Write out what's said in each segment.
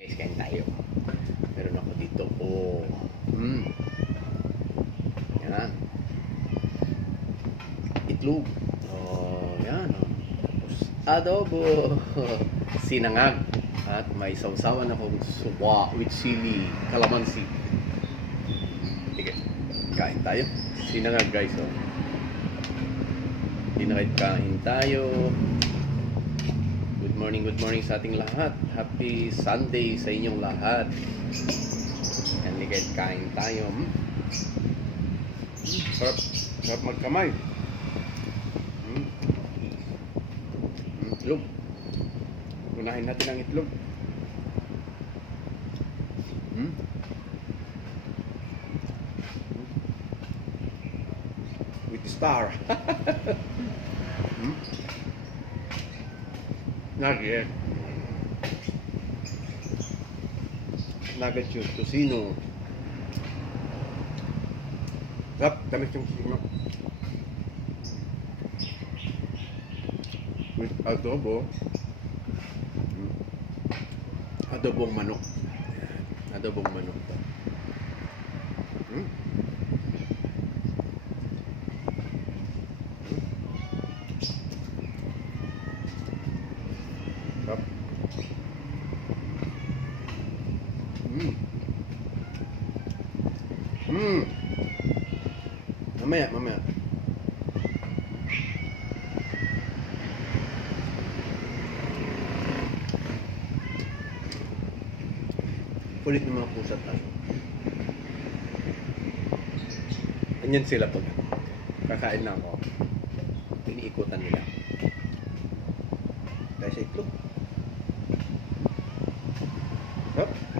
Guys, kain tayo. Meron ako dito. Oh. Mm. Yan. Itlog. Oh, yan. Oh. Tapos adobo. Sinangag. At may sausawan akong suwa with chili, calamansi. Sige. Kain tayo. Sinangag guys. Oh. Dinakit kain tayo. Morning, good morning sa ating lahat. Happy Sunday sa inyong lahat. Yan, ligay kain tayo. Hmm? Hmm, Sarap, sarap magkamay. Hmm. Hmm, Itlog. Unahin natin ang itlog. Hmm? With the star. hmm? Nugget. Nugget yung tosino. Sarap, tamis yung tosino. With adobo. Adobong manok. Adobong manok to. Mm. Mm. Mamaya, mamaya. Kulit ng mga pusa tayo. Ganyan sila pag kakain lang ako. Iniikutan nila. Dahil sa itlog. Sarap.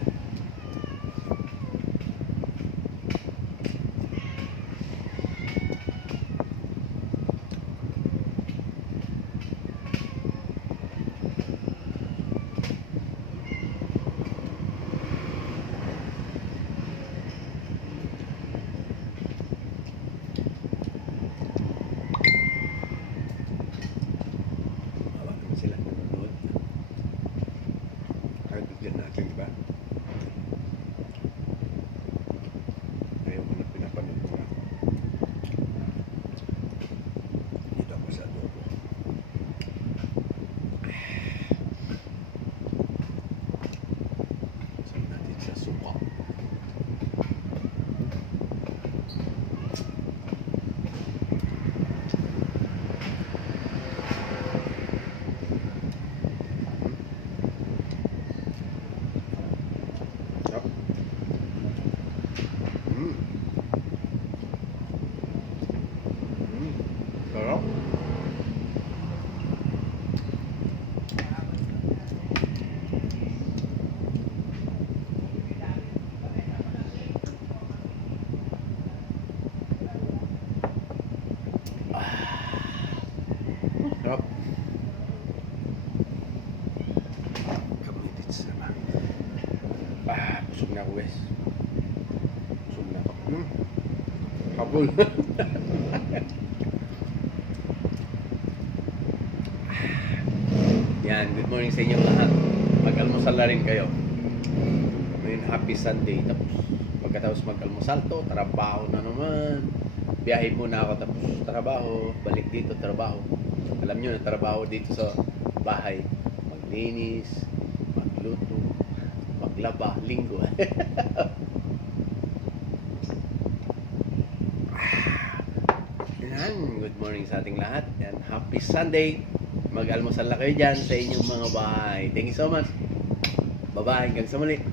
didn't I think about it? Busog na ako, Wes. Busog na ako. Hmm. Habol. Yan, good morning sa inyong lahat. Mag-almusal na rin kayo. Ngayon, happy Sunday. Tapos, pagkatapos mag-almusal to, trabaho na naman. Biyahe muna ako, tapos trabaho. Balik dito, trabaho. Alam nyo na trabaho dito sa bahay. Maglinis, magluto, maglaba, linggo. Yan, good morning sa ating lahat. And happy Sunday. Mag-almusal na kayo dyan sa inyong mga bahay. Thank you so much. Bye-bye. Hanggang sa muli.